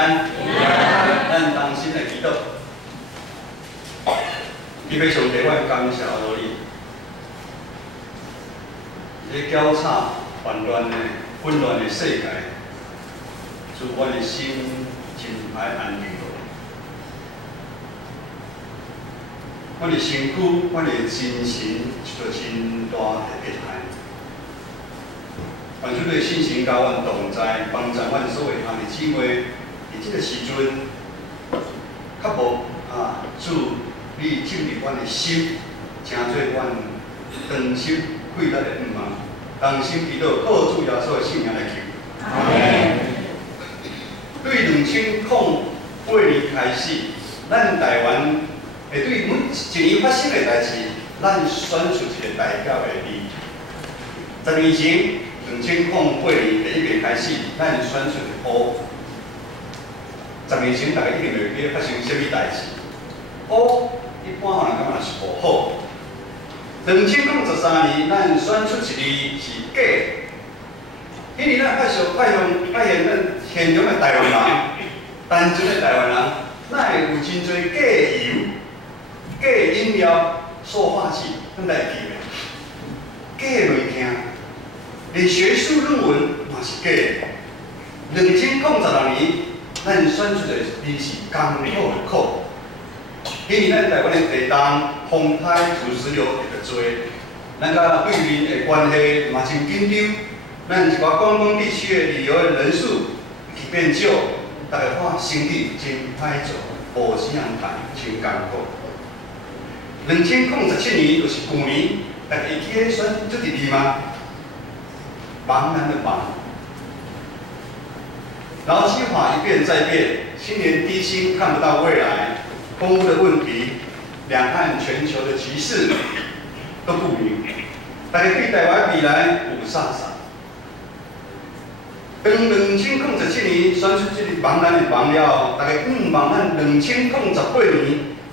安。咱同心来祈祷。伊要上帝，我感谢你。这交叉混乱的混乱的世界，使我的心真歹安定落来。我的身躯，我的精神，受到真大的迫害。愿主的信心甲阮同在，帮助阮所有兄弟姊妹，伫这个时阵，较无主你进入阮的心，成做阮长心快乐的愿望。同心祈祷，靠主耶稣的圣名来求。阿门。对2008年开始，咱台湾会对每一年发生的代志，咱选出一个代表的你。10年前，2008年第一遍开始，咱选出乌。10年前，大家一定袂记得发生什么代志。乌一般人感觉是无好。2013年，咱选出一字是假。迄年咱发现咱现场的台湾人，单纯的台湾人，哪会有真侪假油、假饮料、塑化剂，咱来记的。假物件，连学术论文嘛是假的。2006年，咱选出的字是港口的口。迄年咱台湾的地动、风台、土石流会较多，咱甲对面的关系嘛真紧张。咱一寡观光地区的旅游的人数去变少，大家看生意真歹做，无钱通赚，真艰苦。2007年就是去年，大家会记得选这个字吗？茫然的茫。劳基法一变再变，青年低薪看不到未来，空污的问题，两岸全球的局势都不明，大家对台湾未来有啥啥？当2007年选出这个茫然的茫了，大家盼望咱2018年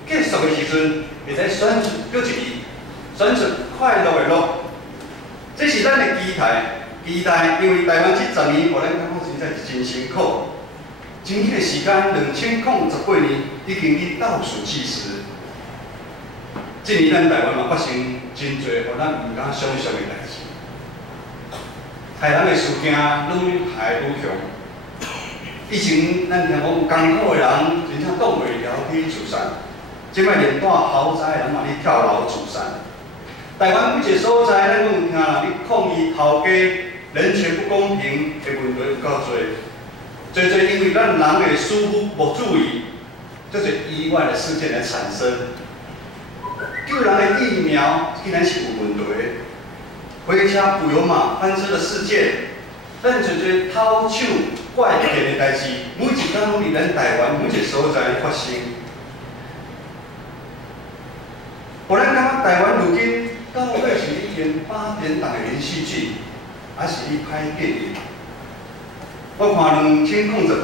结束的时阵，会使选出搁一字，选出快乐的乐。这是咱的期待，因为台湾这10年，互咱感觉实在是真辛苦。真紧的时间，2018年已经去倒数计时。这年咱台湾嘛发生真侪互咱毋敢想象的代志。害人的事件愈害愈强。以前咱听讲有艰苦的人，真正挡袂牢去自杀。即摆连住豪宅的人嘛，去跳楼自杀。台湾几个所在，咱拢有听人去抗议头家人权不公平的问题有够多。最因为咱人的疏忽无注意，这是意外的事件来产生。救人的疫苗竟然是有问题。火车不油马翻车的事件，咱做偷抢怪骗的代志，每一天拢伫咱台湾每一个所在发生。互咱感觉台湾如今到底是咧演8点档的连续剧，还是咧拍电影？我看2018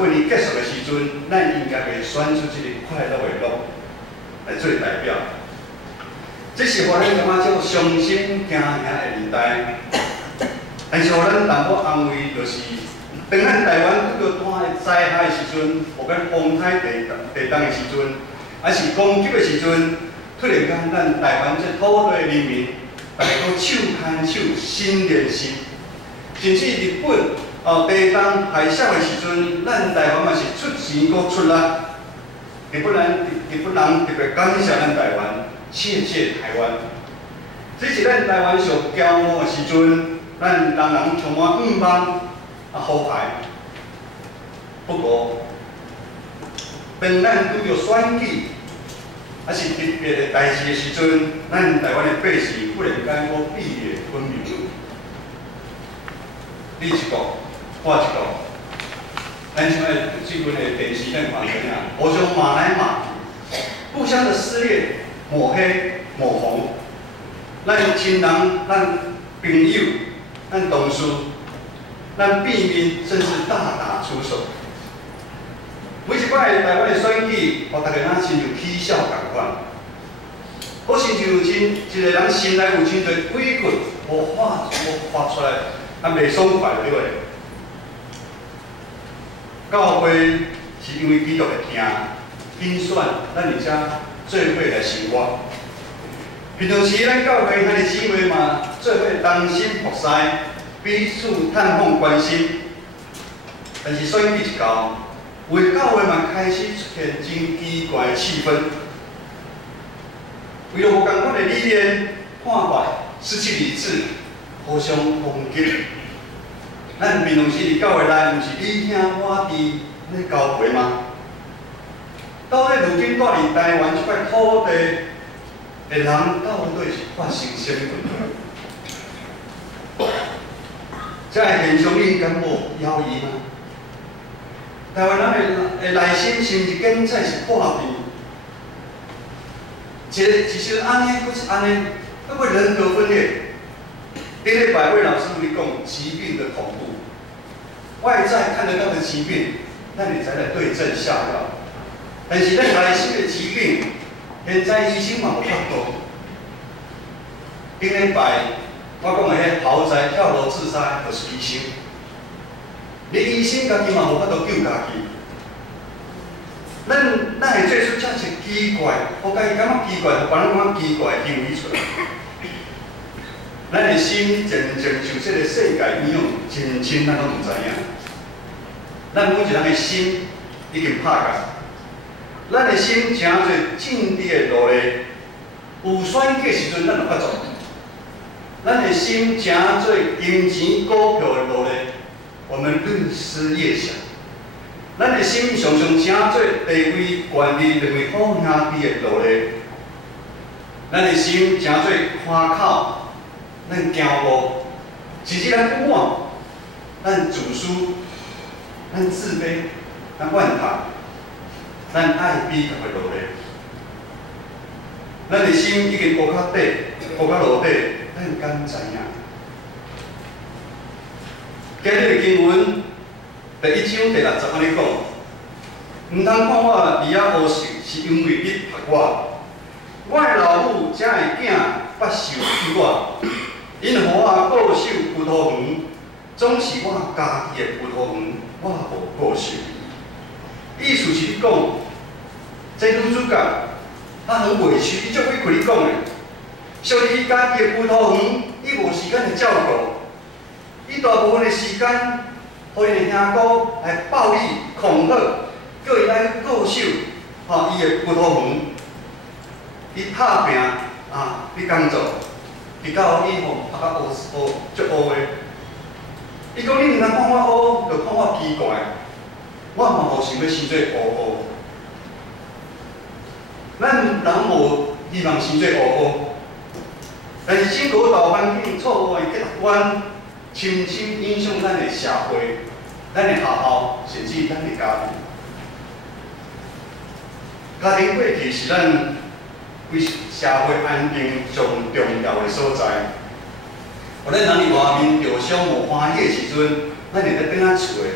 年结束的时阵，咱应该会选出一个快乐的乐来做代表。这是互咱感觉叫伤心惊吓的年代，但是互咱淡薄安慰，就是当咱台湾遇到大的灾害的时阵，或者风台地动的时阵，还是攻击的时阵，突然间咱台湾这土地的人民，大家都手牵手，心连心，甚至日本地动海啸的时阵，咱台湾嘛是出钱搁出力，日本人特别感谢咱台湾。谢谢台湾，这是咱台湾上骄傲的时阵，咱人人充满愿望豪迈。不过，当咱拄着选举，还是特别的代志的时阵，咱台湾的百姓忽然间我壁垒分明。你一个，我一个，咱像最近的电视咱看怎样，互相骂来骂去，互相的撕裂。抹黑、抹红，咱亲人、咱朋友、咱同事、咱避免，甚至大打出手。每一摆台湾的选举，互大家若亲像嬉笑共款，好亲像一个人心内有真侪委屈，无发出来，袂爽快对不对？教会是因为基督会惊拣选咱而遮做伙来生活。平常时咱教会咱的姊妹嘛，做伙同心服侍，彼此探访关心。但是选举一到，有的教会嘛开始出现真奇怪的气氛。为了无共款的理念、看法、失去理智，互相攻击。咱平常时伫教会内，毋是你兄我弟咧交陪吗？到底如今住伫台湾这块土地的人，到底是发生什么问题？这现象你敢无犹豫吗？台湾人的内心是毋是现在是破病？一时安尼，佫是安尼，佫会人格分裂。顶礼拜魏老师跟你讲疾病的恐怖，外在看得到的疾病，那你才来对症下药。但是咱内心的疾病，现在医生嘛无法度。顶礼拜我讲的迄豪宅跳楼自杀，就是医生。你医生家己嘛无法度救家己。咱会做出遮是奇怪，互家己感觉奇怪，互别人感觉奇怪的行为出来。咱的心渐渐受这个世界影响，真深咱拢唔知影。咱每一人的心已经拍架，咱的心诚侪政治的路咧，有选举时阵咱就发作。咱的心诚侪金钱股票的路咧，我们日思夜想。咱的心常常诚侪地位、权力认为好兄弟的路咧，咱的心诚侪夸口。咱骄傲，甚至咱不满，咱自私，咱自卑，咱怨叹，咱爱比较的落力。咱的心已经搁较底，搁较落底，咱敢知影？今日的经文第1章第60安尼讲，唔通看我伫遐学习，是因为你读我。我的老母才会囝不受于我。因予我固守葡萄园，总是我家己的葡萄园，我无固守。意思是你讲，这女主角她很委屈，伊足委屈你讲的。小弟伊家己的葡萄园，伊无时间来照顾，伊大部分的时间，互因的兄哥来暴力恐吓，叫伊来固守伊的葡萄园。伊拍拼你工作。伊到伊吼拍到乌足乌的，伊讲你毋通看我乌，就看我奇怪，我嘛无想要生做乌。咱人无希望生做乌，但是整个大环境错误的价值观，深深影响咱的社会、咱的学校，甚至咱的家庭。家庭过去是咱为社会安定上重要的所在。互咱人伫外面着伤无欢喜的时阵，咱会咧转仔厝的，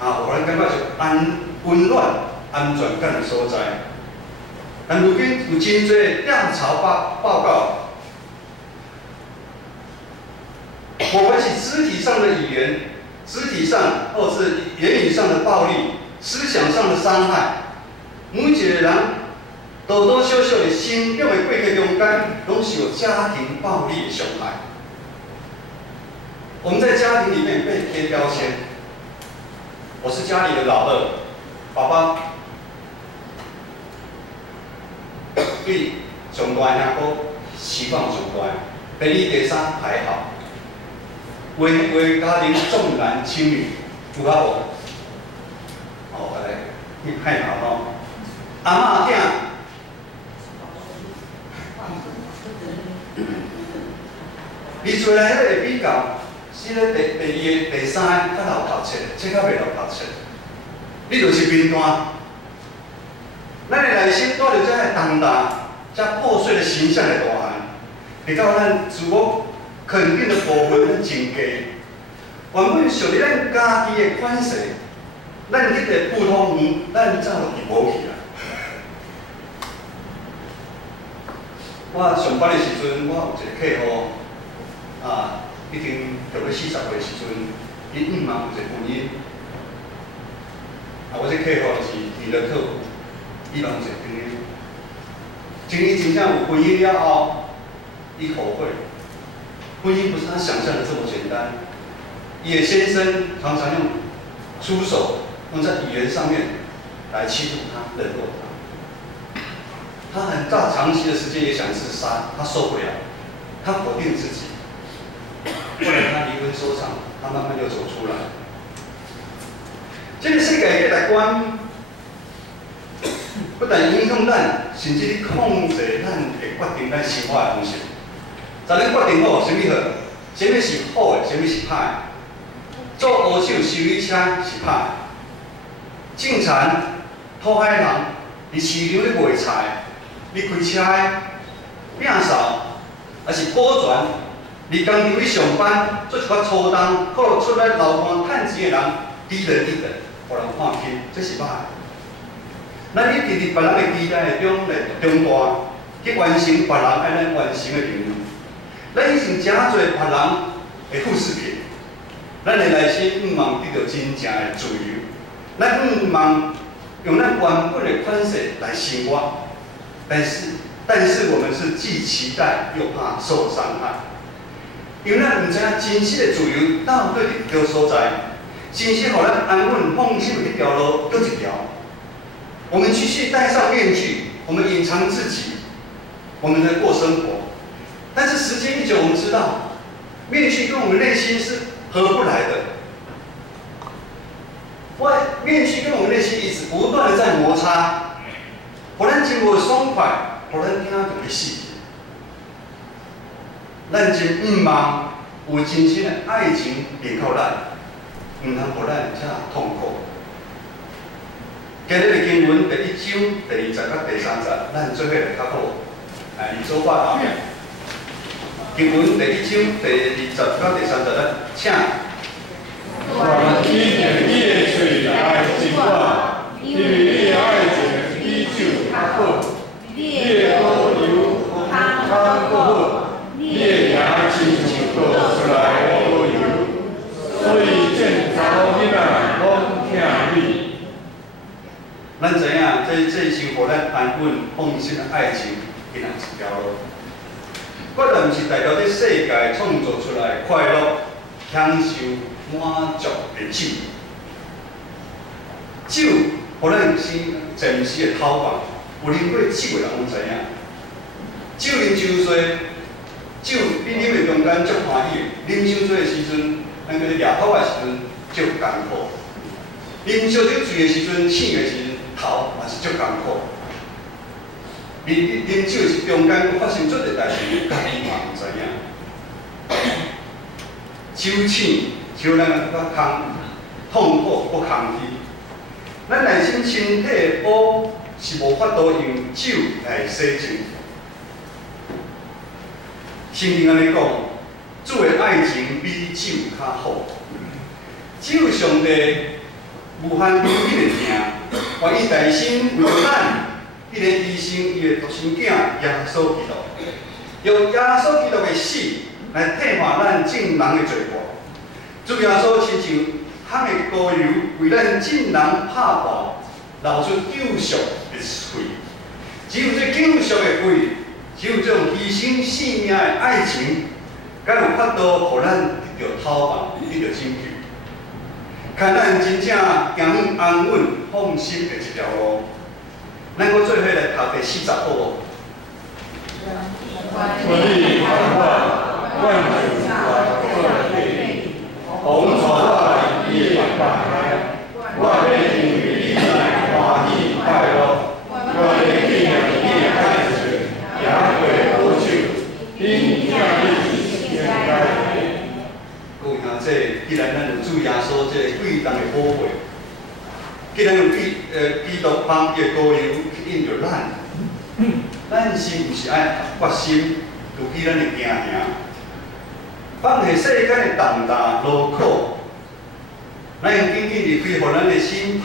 互咱感觉是温暖、安全感的所在。但如今有真侪调查报告，不管是肢体上的语言、肢体上或是言语上的暴力、思想上的伤害，每一个人多多少少的成长的过程中间，拢是有家庭暴力的伤害。我们在家庭里面被贴标签，我是家里的老二，爸爸对上大兄哥希望上大，第二、第三还好。为家庭重男轻女，有啊无？来，你太难咯。阿嬷囝，你做来迄个会比较，是咧第二、第三较老读册，这较袂老读册。你就是贫惰。咱的内心带着这个重大、这破碎的形象的大汉，会到咱自我肯定的部分咱真低。原本属于咱家己的款式，咱迄个普通园，咱早就无去啦。我上班的时阵，我有一个客户，已经到要40岁的时阵，伊嘛有一个婚姻。我这客户就是你的客户，伊拢做朋友。今日真正有婚姻了后，伊后悔，婚姻不是他想象的这么简单。伊的先生常常用出手，用在语言上面来欺负他、冷落他。他很大长期的时间也想自杀，他受不了，他否定自己。后来他离婚收场，他慢慢又走出来。这个世界价值观不但影响咱，甚至你控制咱会决定咱生活的方式。咱决定好什么好，什么是好的，什么是歹的。做乌手修理车是歹的，种田、讨海人，伫市场咧卖菜，你开车的、摒扫，还是保全，你工厂去上班，做一寡粗重，靠落出来流汗趁钱的人，低人一等，互人看轻，这是歹的。咱一直伫别人的期待中来长大，去完成别人爱咱完成的任务。咱以前真侪别人的副食品，咱的内心毋茫得到真正的自由，咱毋茫用咱原本的款式来生活。但是我们是既期待又怕受伤害，因为咱毋知影真实的自由到底伫倒所在，真实互咱安稳放心的迄条路倒一条。我们继续戴上面具，我们隐藏自己，我们在过生活。但是时间一久，我们知道，面具跟我们内心是合不来的。面具跟我们内心一直不断的在摩擦，互咱生活爽快，互咱听到就会死。咱真毋茫有真心的爱情连靠咱，毋通互咱遮痛苦。今日的经文第1章第20到第30，咱做伙来较好，你做法后面。经文第1章第20到第30，咱请。我今年你的嘴爱真我，因为你的爱情比酒较好，你的河流汤较好，你的牙亲像倒出来的河油，所以见查某囡仔拢疼你。咱知影，这是互咱安稳放心的爱情，行一条路。决定毋是代表这世界创造出来快乐、享受、满足的酒。酒，互咱前时的头发，有啉过酒的人拢知影。酒啉伤多，酒你啉的中间足欢喜，啉伤多的时阵，咱个掠头的时阵足艰苦。啉烧酒醉的时阵，醒的时阵，头嘛是足艰苦。啉酒是中间发生足个代志，家己嘛毋知影。酒醒，酒咱较痛苦不空虚。咱内心身体的污是无法度用酒来洗净。圣经安尼讲，主的爱情比酒较好。只有上帝无限留伊的疼，愿意带心为咱。伊个牺牲伊个独生囝耶稣基督，用耶稣基督的死来替换咱众人的罪过。主耶稣亲像香的膏油，为咱众人拍爆，流出救赎的血。只有这救赎的血，只有这种牺牲性命的爱情，才有法度，互咱得到讨伐，得到拯救。看咱真正行向安稳、放心的一条路。咱搁做伙来读第40好无？我力繁华，万主来贺礼，红绸外夜打开，我要因为你来欢喜快乐，我要纪念你的爱情，也会好手，因听你先该。各位兄弟，既然咱有主耶稣这贵重的宝贝。既然用基督帮伊的膏油去引着咱，咱是毋是爱决心负起咱的行程，放下世间的重担劳苦，咱用紧紧离开，互咱的心拍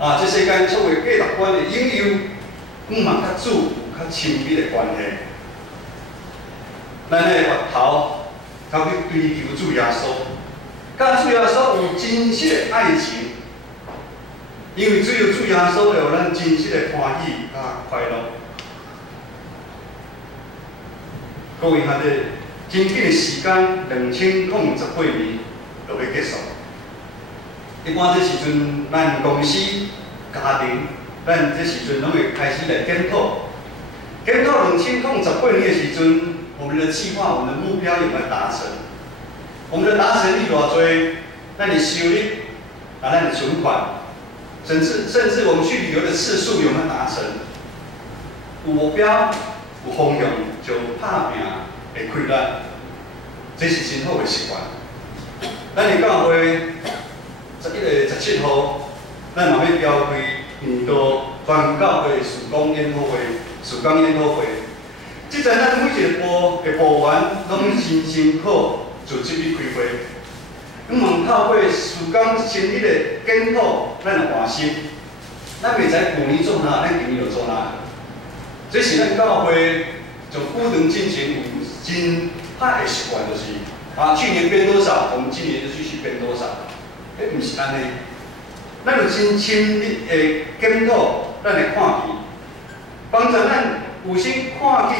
甲这世间所谓价值观的引诱，嘛甲主有较亲密的关系。咱的源头，才去追求主耶稣，甲主耶稣有真实的爱情。因为只有主耶稣有咱真实的欢喜甲快乐。各位兄弟，真紧的时间，2018年就要结束。一般这时阵，咱公司、家庭，咱这时阵拢会开始来检讨。检讨2018年的时阵，我们的计划、我们的目标有没有达成？我们的达成率偌多？咱的收入、咱的存款，甚至我们去旅游的次数有没有达成？有目标、有方向，就打拼会开力，这是真好的习惯。咱的教会11月17号，咱嘛要召开年度全教会事工研讨会。事工研讨会，即阵咱每一个部员拢辛辛苦就这笔开会。望透过事工成立的检讨，咱就换心。咱袂知旧年做哪，咱今年就做哪。这是咱教会就久长进行有真歹的习惯，就是去年编多少，我们今年就继续编多少。毋是安尼，咱就真深入的检讨，咱来看见。帮助咱有心看见，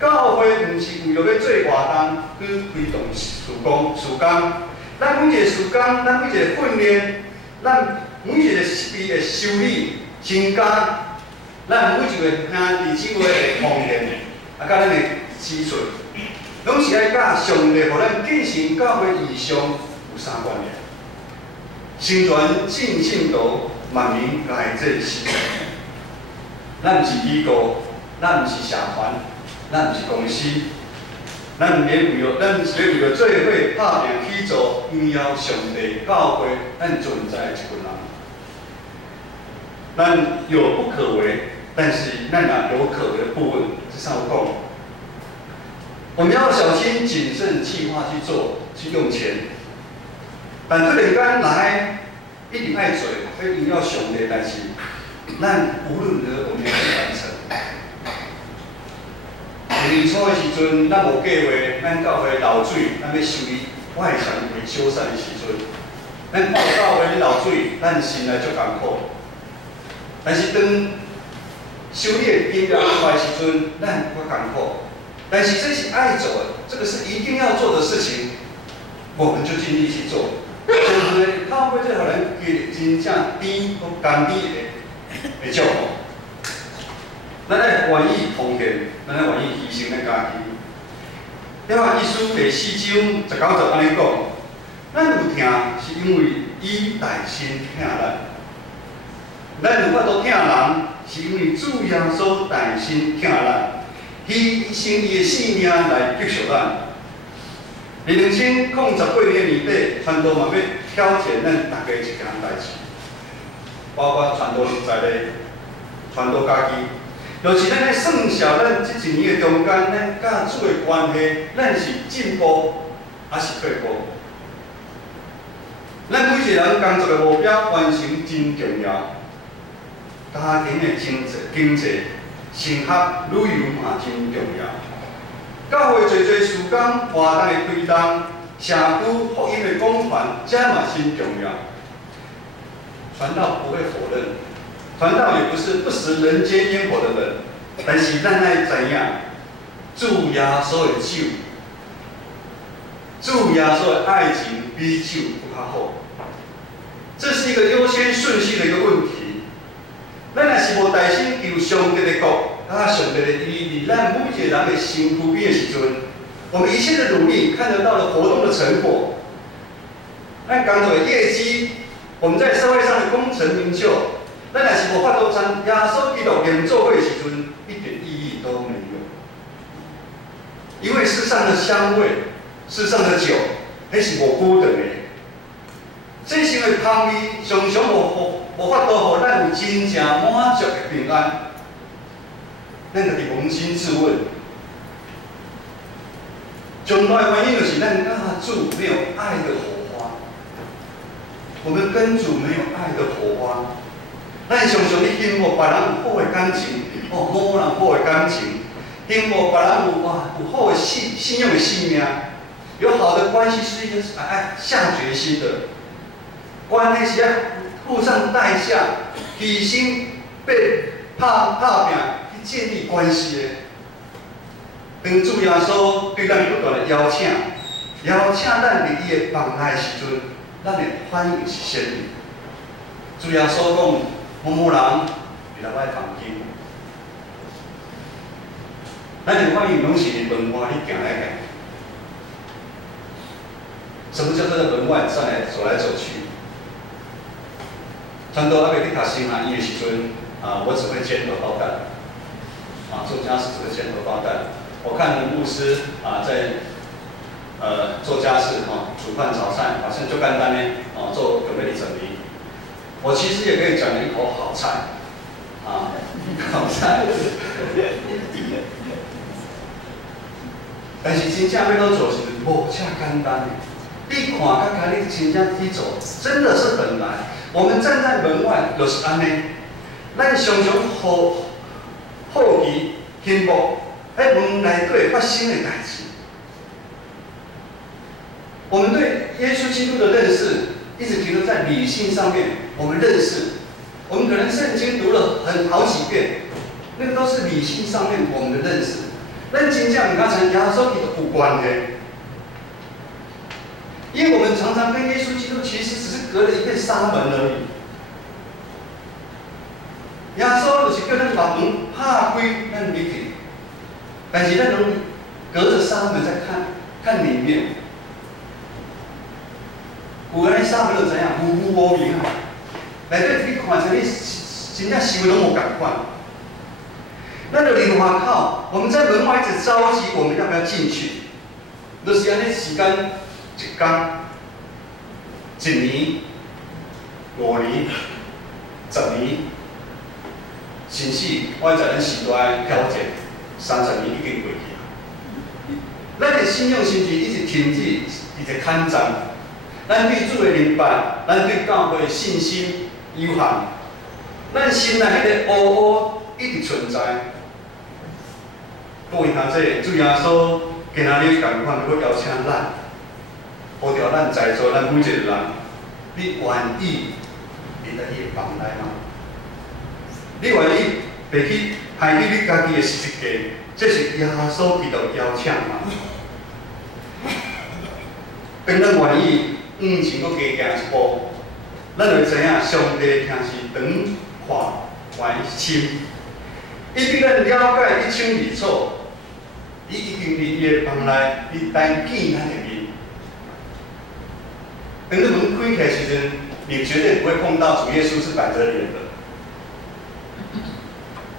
教会毋是为了要做活动去推动事工。咱每一个事工，咱每一个训练，咱每一个设备的修理、增加，咱每一个兄弟姊妹的奉献，甲咱的支出，拢是爱甲上帝，互咱进行教会异象有相关联。成全尽信徒，万民来这世。咱毋是机构，咱毋是社团，咱毋是公司，咱毋是为了做伙拍拼去做荣耀上帝教会咱存在的一群人。咱有不可为，但是咱也有可为的部分，这上有讲。我们要小心谨慎计划去做，去用钱。但突然间来，一定爱做，要荣耀上帝，但是。咱无论如何，我们要去完成。年初的时阵，咱无计划，咱教会漏水，咱要修理外墙维修缮的时阵，咱看教会咧漏水，咱心内足艰苦。但是当修理的金额出来的时阵，咱较艰苦。但是这是爱做的，这个是一定要做的事情，我们就尽力去做。就是教会这互咱真正甜和甘甜的。会照顾，咱爱愿意奉献，咱爱愿意牺牲咱家己。了啊，意思第4章19节安尼讲，咱有疼是因为伊耐心疼咱；咱有法度疼人，是因为主耶稣耐心疼咱，牺牲伊的性命来救赎咱。2018年底，传道嘛要挑战咱大家一件代志。包括传道人在内，传道家己，就是咱咧算小咱这一年的中间，咱甲主的关系，咱是进步还是退步？咱每一个人工作的目标完成真重要，家庭的经济、生活旅游嘛真重要。教会侪事工活动的推动，社区福音的广传，这嘛真重要。传道不会否认，传道也不是不食人间烟火的人，但是咱爱知影，主耶稣的手，主耶稣的爱情比酒更较好。这是一个优先顺序的一个问题。咱若是无耐心求上帝的国，上帝的意义，咱每一个人的身躯边的时阵，我们一切的努力看得到了活动的成果，咱工作的业绩。我们在社会上的功成名就，咱若是无法度将耶稣基督连做伙的时阵，一点意义都没有。因为世上的香味、世上的酒，那是无辜的呢。这是因为香味常常无法度互咱有真正满足的平安。咱家己扪心自问，最大的原因就是咱甲主没有爱的火花。我们跟主没有爱的火花，咱常常咧羡慕别人有好的感情，某人好的感情，羡慕别人有好的信用的性命，有好的关系是一个下决心的，关系是要付上代价，牺牲被拍拼去建立关系的。当主耶稣对咱不断的邀请咱入伊的房内的时阵，咱的反应是啥物？主耶稣讲，某某人入来我房间，咱的反应拢是伫门外去行来行。什么叫做在门外走来走去？传道还没去读新学院的时阵，我只会煎荷包蛋，做家事只会煎荷包蛋。我看牧师在做家事煮饭炒菜，好像就简单呢做隔壁整理。我其实也可以讲一口好菜，好菜。但是真正要搁做是无遮简单的。你看，刚才你真正去做，真的是很难。我们站在门外就是安尼，咱常常好奇、羡慕在门内底发生的代志。我们对耶稣基督的认识一直停留在理性上面，我们认识，我们可能圣经读了好几遍，那个都是理性上面我们的认识。咱真正唔敢像耶稣基督有关的。因为我们常常跟耶稣基督其实只是隔了一片纱门而已。耶稣就是叫咱把门拍开，咱入去，但是咱拢隔着纱门在看里面。有安尼纱门就知影雾无明啊，内底你看起来，你真正想拢无共款。咱就离外口，我们在门外一直着急，我们要不要进去？就是安尼时间。一天、一年、5年、10年，甚至我在咱时代调整30年已经过去啊。咱的信仰甚至一直停止，一直砍斩。咱对主的明白，咱对教会的信心有限，咱心内迄个乌乌一直存在。各位兄弟，主耶稣今仔日共款要邀请咱。呼召咱在座咱每一个人，你愿意入来伊个房内吗？你愿意袂去害去你家己的世界？这是耶稣基督邀请吗？当咱愿意往前搁加行一步，咱就知影上帝听是长看深，伊比咱了解一清二楚，伊已经伫伊个房内，伊单见咱的面。等这门开开时阵，你绝对不会碰到主耶稣是板着脸的，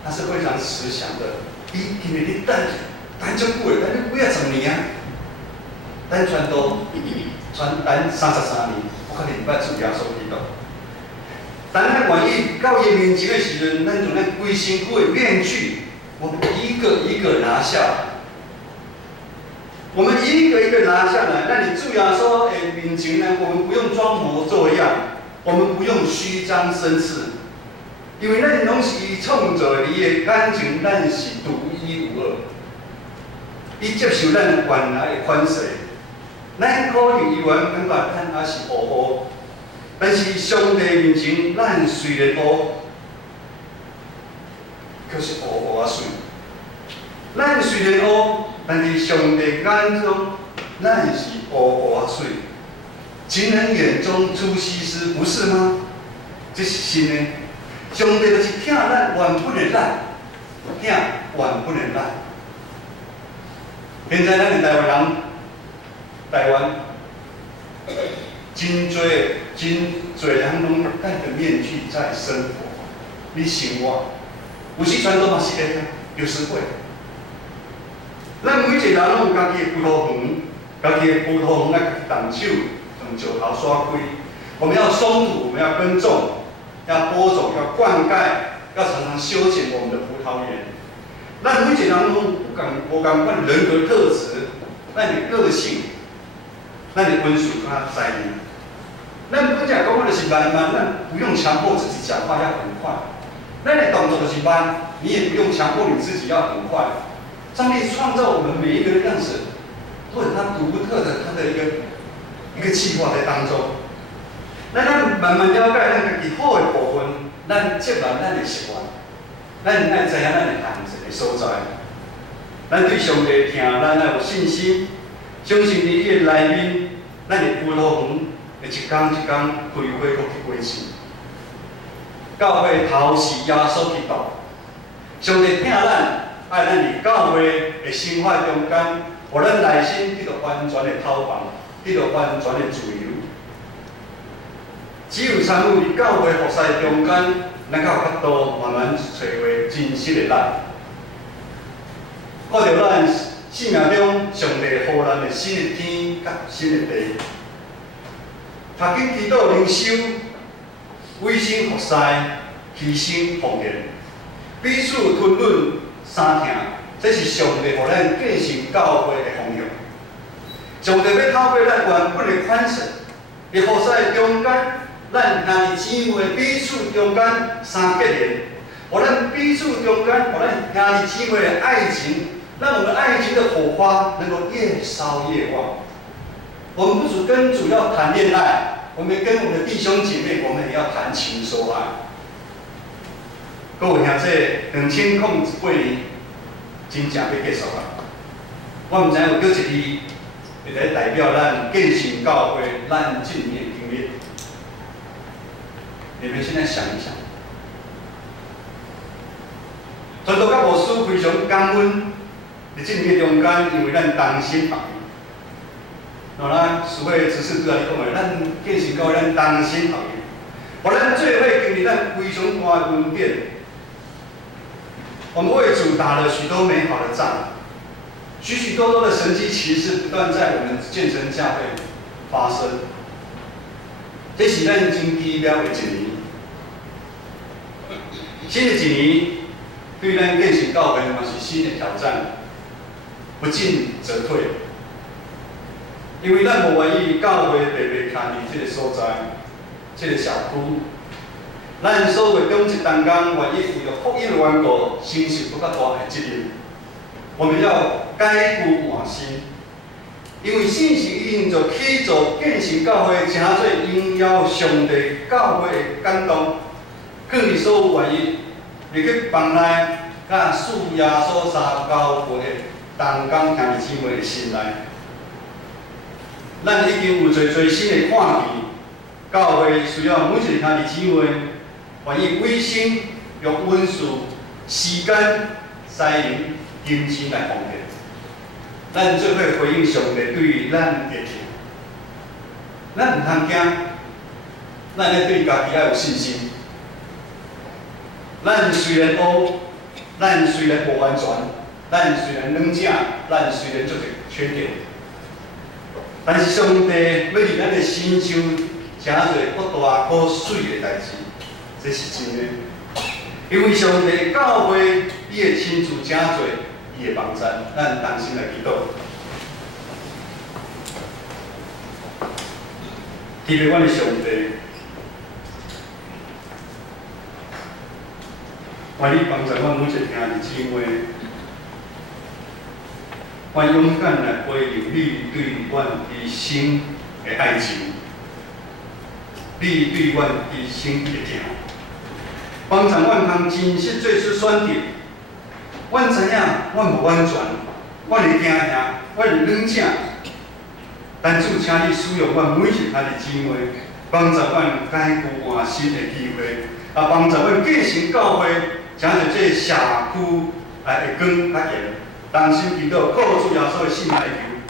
他是非常慈祥的。因为你等足久了，等你几十年啊，等传道等33年，我可能捌主耶稣基督。当咱愿意到伊面前的时阵，咱就咱规身躯的面具，我们一个一个拿下来。我们一个一个拿下来，那你主耶稣的面前呢？我们不用装模作样，我们不用虚张声势，因为咱拢是伊创造的，伊的感情咱是独一无二。伊接受咱原来的款式，咱可能以前感觉咱也是乌乌，但是上帝面前，咱虽然乌，可是乌乌啊水。咱虽然乌。但是上帝眼中，咱是乌乌啊水，情人眼中出西施，不是吗？这是真的。上帝就是疼咱，原本的咱，疼原本的咱。现在咱的台湾人，台湾真多人拢戴着面具在生活。你生活，有时传统嘛是会，有时会。咱每一个人拢有家己的葡萄园，家己的葡萄园要动手，用石头刷开。我们要松土，我们要耕种，要播种，要灌溉，要常常修剪我们的葡萄园。咱每一个人拢无共款人格特质，咱的个性，咱的温顺跟他在意。咱本讲讲话就是慢，咱不用强迫自己讲话要很快。咱的动作就是慢，你也不用强迫你自己要很快。上帝创造我们每一个人样子，都有他独特的他的一个计划在当中。咱慢慢了解咱家己好的部分，咱接纳咱的习惯，咱爱知影咱的限制的所在。咱对上帝听，咱爱有信心，相信伫伊的内面，咱的葡萄园会一天一天开花搁去果子。教会头是耶稣基督，上帝听咱，爱咱伫教会的生活中间，互咱内心得到完全的透放，得到完全的自由。只有参与伫教会服侍中间，咱才有法度慢慢找回真实的咱。看到咱生命中上帝予咱的新的天甲新的地，读经祈祷灵修，委身服侍，牺牲奉献，彼此吞忍相疼，这是上帝予咱继承教会的方向。上帝要透过咱原本的款式，伫服侍中间，咱兄弟姊妹彼此中间相结连，互咱彼此中间，互咱兄弟姊妹的爱情。让我们爱情的火花能够越烧越旺。我们不只跟主要谈恋爱，我们跟我们的弟兄姐妹，我们也要谈情说爱。各位兄弟，2008年真正要结束啦。我唔知有几一字会来代表咱建成教会咱今年的经历。你们现在想一想，传道甲牧师非常感恩。伫这年中间，因为咱同心合意，咱所谓执事拄仔你讲的，咱建成教会咱同心合意，互咱做伙经历咱非常大的恩典。我们为主打了许多美好的仗，许许多多的神迹奇事不断在我们建成教会发生。这是咱真奇妙的一年。新的一年，对咱建成教会嘛是新的挑战。不进则退，因为咱无愿意教会白白徛伫这个所在，这个社区，咱所有中职同工愿意为了福音的缘故，承受更加大的责任。我们要改过换新，因为信心已经就起造建成教会，诚侪荣耀上帝教会的感动，更是所有愿意入去房内，甲属耶稣三教会的。同工兄弟姊妹的心内，咱已经有最新的看见，教会需要每一个兄弟姊妹愿意委身用温数、时间、才能、金钱来奉献，咱做伙回应上帝对于咱的听。咱唔通惊，咱要对家己要有信心。咱虽然黑，咱虽然无完全。咱虽然软正，咱虽然做着缺点，但是上帝要伫咱的心上诚侪可大可水的代志，这是真的。因为上帝教会伊会亲自诚侪伊的帮衬，咱同心来祈祷。特别阮的上帝，愿你帮助阮每一个兄弟姊妹。我勇敢来回应你对阮一生的爱情，你对阮一生的疼，帮助阮通真实做出选择。阮知影，阮无完全，阮会惊吓，阮会软正，但主，请你使用阮每一兄弟姊妹，帮助阮改过换新的机会，帮助阮继承教会，诚侪这社区会光较严。同心祈祷，靠主耶稣的圣名来求。